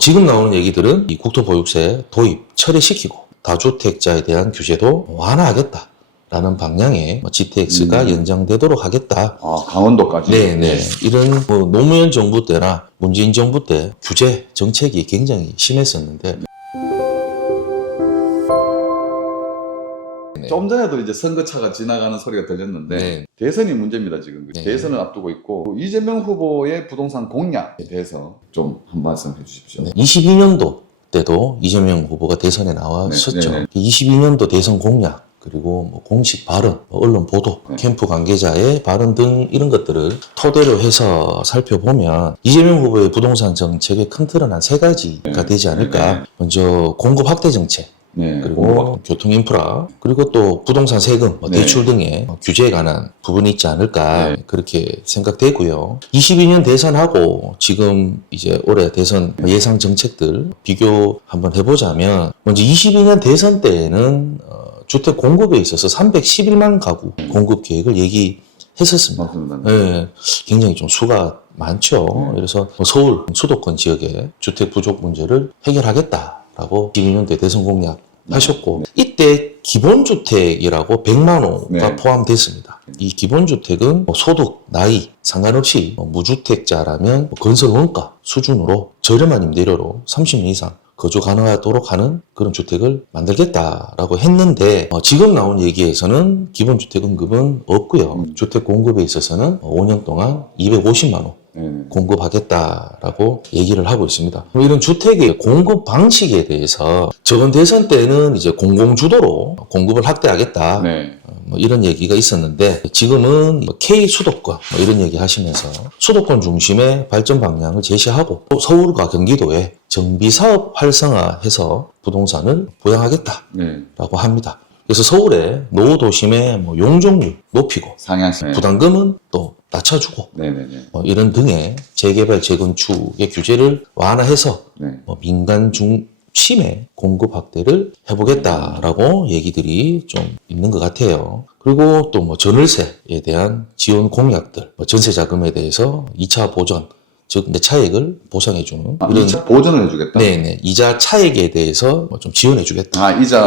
지금 나오는 얘기들은 이 국토보유세 도입 처리시키고 다주택자에 대한 규제도 완화하겠다라는 방향의 GTX가 연장되도록 하겠다. 아, 강원도까지. 네네. 이런 노무현 정부 때나 문재인 정부 때 규제 정책이 굉장히 심했었는데 좀 전에도 이제 선거차가 지나가는 소리가 들렸는데 네. 대선이 문제입니다 지금. 네. 대선을 앞두고 있고 이재명 후보의 부동산 공약에 대해서 좀 한 말씀 해주십시오. 22년도 때도 이재명 후보가 대선에 나왔었죠. 네. 22년도 대선 공약 그리고 공식 발언, 언론 보도, 캠프 관계자의 발언 등 이런 것들을 토대로 해서 살펴보면 이재명 후보의 부동산 정책의 큰 틀은 한 3가지가 되지 않을까. 먼저 공급 확대 정책. 그리고 교통 인프라, 그리고 또 부동산 세금, 대출 등의 규제에 관한 부분이 있지 않을까 그렇게 생각되고요. 22년 대선하고 지금 이제 올해 대선 예상 정책들 비교 한번 해보자면 먼저 22년 대선 때에는 주택 공급에 있어서 311만 가구 공급 계획을 얘기했었습니다. 맞습니다. 네, 굉장히 좀 수가 많죠. 그래서 서울 수도권 지역의 주택 부족 문제를 해결하겠다라고 22년도에 대선 공약 하셨고 이때 기본주택이라고 100만 호가 포함됐습니다. 이 기본주택은 소득, 나이 상관없이 무주택자라면 건설 원가 수준으로 저렴한 임대료로 30년 이상 거주 가능하도록 하는 그런 주택을 만들겠다라고 했는데 지금 나온 얘기에서는 기본주택 공급은 없고요. 주택 공급에 있어서는 5년 동안 250만 호 공급하겠다라고 얘기를 하고 있습니다. 이런 주택의 공급 방식에 대해서 저번 대선 때는 이제 공공주도로 공급을 확대하겠다. 이런 얘기가 있었는데 지금은 K 수도권 이런 얘기 하시면서 수도권 중심의 발전 방향을 제시하고 또 서울과 경기도에 정비사업 활성화해서 부동산을 보양하겠다라고 합니다. 그래서 서울의 노후도심의 용적률 높이고 상향시 부담금은 또 낮춰주고 이런 등의 재개발 재건축의 규제를 완화해서 민간 중심의 공급 확대를 해보겠다라고 얘기들이 좀 있는 것 같아요. 그리고 또 전월세에 대한 지원 공약들, 전세 자금에 대해서 2차 보전, 즉 내 차액을 보상해주는 이런 2차 보전을 해주겠다. 네네. 이자 차액에 대해서 좀 지원해주겠다. 이자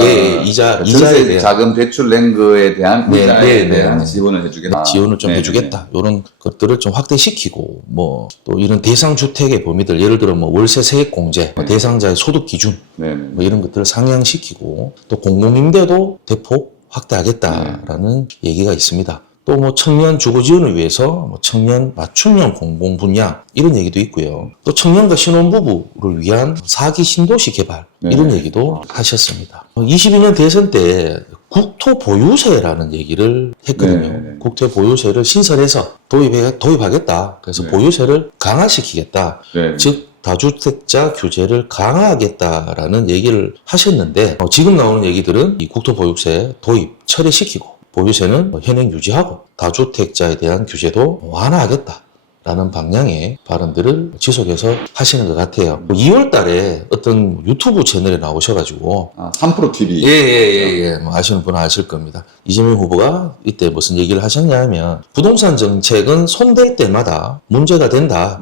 이자에 대한 자금 대출 낸 거에 대한 이자에 대한 지원을 해주겠다. 지원을 좀 해주겠다. 이런 것들을 좀 확대시키고 또 이런 대상 주택의 범위들 예를 들어 월세 세액 공제, 대상자의 소득 기준 이런 것들을 상향시키고 또 공공임대도 대폭 확대하겠다라는 얘기가 있습니다. 또 청년 주거 지원을 위해서 청년 맞춤형 공공 분야 이런 얘기도 있고요. 또 청년과 신혼부부를 위한 4기 신도시 개발 이런 얘기도 하셨습니다. 22년 대선 때 국토보유세라는 얘기를 했거든요. 국토보유세를 신설해서 도입하겠다. 그래서 보유세를 강화시키겠다. 즉 다주택자 규제를 강화하겠다라는 얘기를 하셨는데 지금 나오는 얘기들은 이 국토보유세 도입 처리시키고 보유세는 현행 유지하고 다주택자에 대한 규제도 완화하겠다라는 방향의 발언들을 지속해서 하시는 것 같아요. 2월 달에 어떤 유튜브 채널에 나오셔가지고 3프로TV 아시는 분은 아실 겁니다. 이재명 후보가 이때 무슨 얘기를 하셨냐면 부동산 정책은 손댈 때마다 문제가 된다.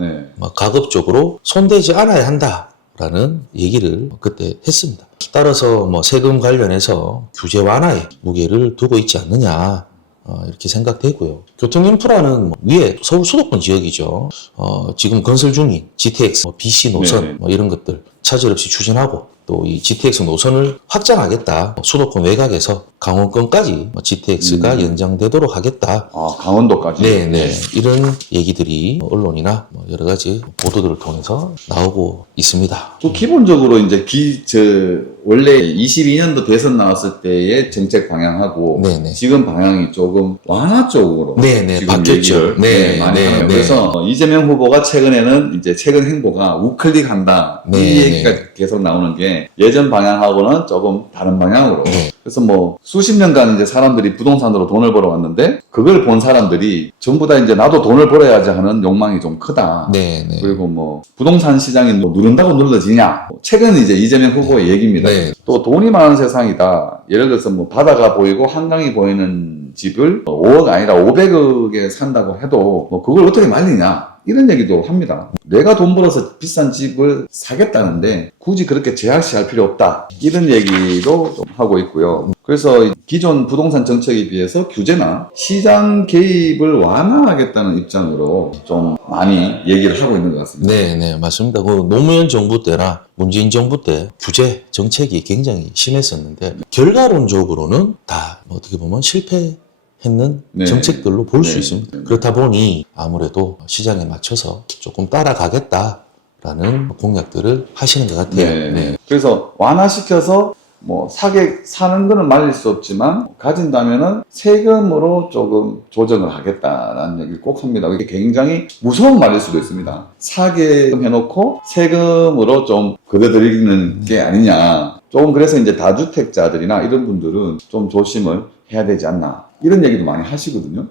가급적으로 손대지 않아야 한다라는 얘기를 그때 했습니다. 따라서 세금 관련해서 규제 완화에 무게를 두고 있지 않느냐 이렇게 생각되고요. 교통 인프라는 위에 서울 수도권 지역이죠. 지금 건설 중인 GTX, BC 노선 이런 것들 차질 없이 추진하고 또 이 GTX 노선을 확장하겠다. 수도권 외곽에서 강원권까지 GTX가 연장되도록 하겠다. 강원도까지? 네네. 이런 얘기들이 언론이나 여러 가지 보도들을 통해서 나오고 있습니다. 또 기본적으로 이제 원래 22년도 대선 나왔을 때의 정책 방향하고 지금 방향이 조금 완화 쪽으로 지금 바뀌었죠. 많이 하네요. 그래서 이재명 후보가 최근에는 이제 최근 행보가 우클릭한다 이 얘기가 계속 나오는 게 예전 방향하고는 조금 다른 방향으로. 그래서 수십 년간 이제 사람들이 부동산으로 돈을 벌어왔는데 그걸 본 사람들이 전부 다 이제 나도 돈을 벌어야지 하는 욕망이 좀 크다. 그리고 부동산 시장이 누른다고 눌러지냐. 최근 이제 이재명 후보의 얘기입니다. 또 돈이 많은 세상이다. 예를 들어서 바다가 보이고 한강이 보이는 집을 5억 아니라 500억에 산다고 해도 그걸 어떻게 말리냐. 이런 얘기도 합니다. 내가 돈 벌어서 비싼 집을 사겠다는데 굳이 그렇게 제약시할 필요 없다. 이런 얘기도 좀 하고 있고요. 그래서 기존 부동산 정책에 비해서 규제나 시장 개입을 완화하겠다는 입장으로 좀 많이 얘기를 하고 있는 것 같습니다. 네, 맞습니다. 그 노무현 정부 때나 문재인 정부 때 규제 정책이 굉장히 심했었는데 결과론적으로는 다 어떻게 보면 실패했는 네. 정책들로 볼 수 네. 있습니다. 그렇다 보니 아무래도 시장에 맞춰서 조금 따라가겠다라는 공약들을 하시는 것 같아요. 네. 그래서 완화시켜서 뭐 사는 거는 말릴 수 없지만 가진다면은 세금으로 조금 조정을 하겠다라는 얘기를 꼭 합니다. 이게 굉장히 무서운 말일 수도 있습니다. 사게끔 해놓고 세금으로 좀 걷어들이는 게 아니냐. 좀 그래서 이제 다주택자들이나 이런 분들은 좀 조심을 해야 되지 않나. 이런 얘기도 많이 하시거든요.